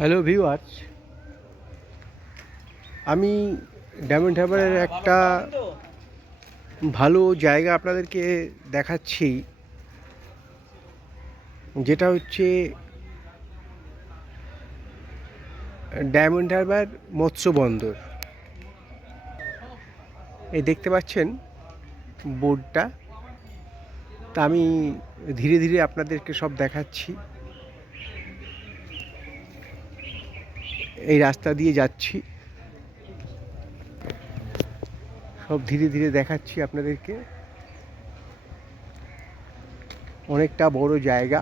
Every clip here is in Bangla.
হ্যালো ভিউয়ার্স, আমি ডায়মন্ড হারবারের একটা ভালো জায়গা আপনাদেরকে দেখাচ্ছি, যেটা হচ্ছে ডায়মন্ড হারবার মৎস্য বন্দর। এই দেখতে পাচ্ছেন বোর্ডটা, তা আমি ধীরে ধীরে আপনাদেরকে সব দেখাচ্ছি। এই রাস্তা দিয়ে যাচ্ছি, সব ধীরে ধীরে দেখাচ্ছি আপনাদেরকে। অনেকটা বড় জায়গা।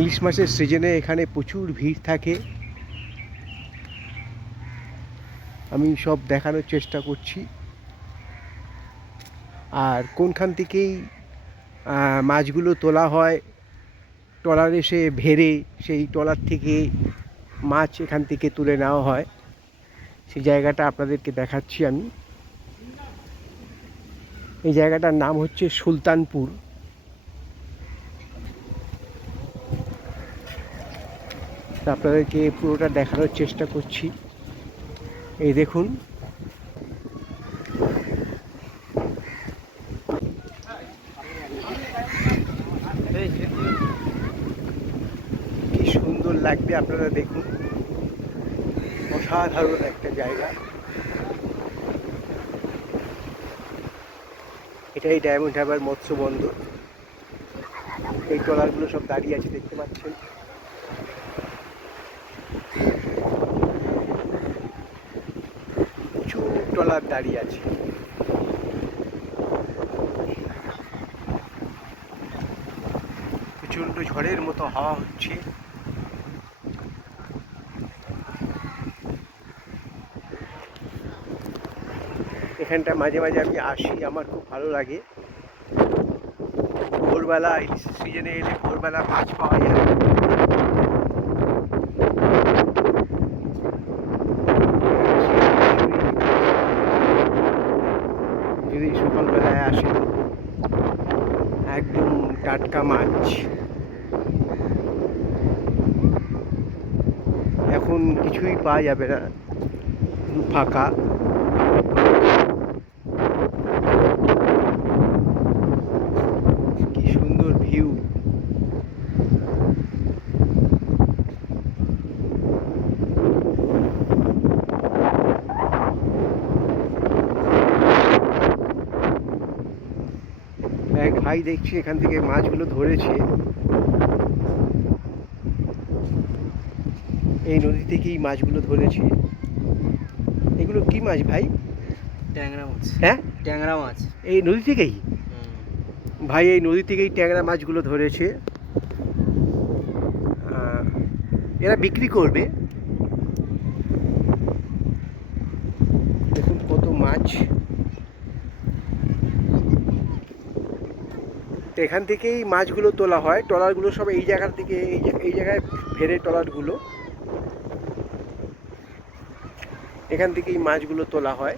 ইলিশ মাছের সিজনে এখানে প্রচুর ভিড় থাকে। আমি সব দেখানোর চেষ্টা করছি। আর কোনখান থেকেই মাছগুলো তোলা হয়, ট্রলার এসে ভেড়ে সেই ট্রলার থেকে মাছ এখান থেকে তুলে নেওয়া হয়, সেই জায়গাটা আপনাদেরকে দেখাচ্ছি আমি। এই জায়গাটার নাম হচ্ছে সুলতানপুর। আপনাদেরকে পুরোটা দেখানোর চেষ্টা করছি। এই দেখুন, কি সুন্দর লাগবে, আপনারা দেখুন। অসাধারণ একটা জায়গা। এটাই ডায়মন্ড হারবার মৎস্য বন্দর। এই ট্রলারগুলো সব দাঁড়িয়ে আছে, দেখতে পাচ্ছেন। প্রচুর ট্রলার দাঁড়িয়ে আছে। প্রচণ্ড ঝড়ের মতো হাওয়া হচ্ছে। এখানটা মাঝে মাঝে আমি আসি, আমার খুব ভালো লাগে। ভোরবেলা ইলিশ সিজনে এলে ভোরবেলা মাছ পাওয়া যায়। যদি সকালবেলায় আসে, একদম টাটকা মাছ। এখন কিছুই পাওয়া যাবে না, ফাঁকা। কি সুন্দর ভিউ। এক ভাই দেখছি এখান থেকে মাছগুলো ধরেছে। এই নদী থেকেই মাছগুলো ধরেছে। এগুলো কি মাছ ভাই? ট্যাংরা মাছ। হ্যাঁ, ট্যাংরা মাছ। এই নদী থেকেই ভাই, এই নদী থেকেই ট্যাংরা মাছগুলো ধরেছে। এরা বিক্রি করবে। দেখুন কত মাছ। এখান থেকেই মাছগুলো তোলা হয়। ট্রলারগুলো সব এই জায়গা থেকে, এই জায়গায় ফেরে ট্রলারগুলো। এখান থেকেই মাছগুলো তোলা হয়।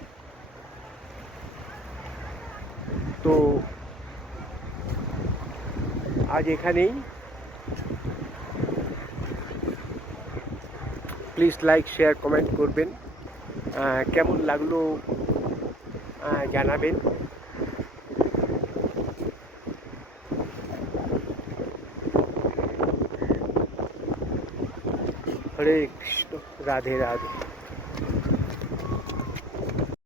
তো আজ এখানেই। প্লিজ লাইক, শেয়ার, কমেন্ট করবেন। কেমন লাগলো জানাবেন। হরে কৃষ্ণ, রাধে রাধে।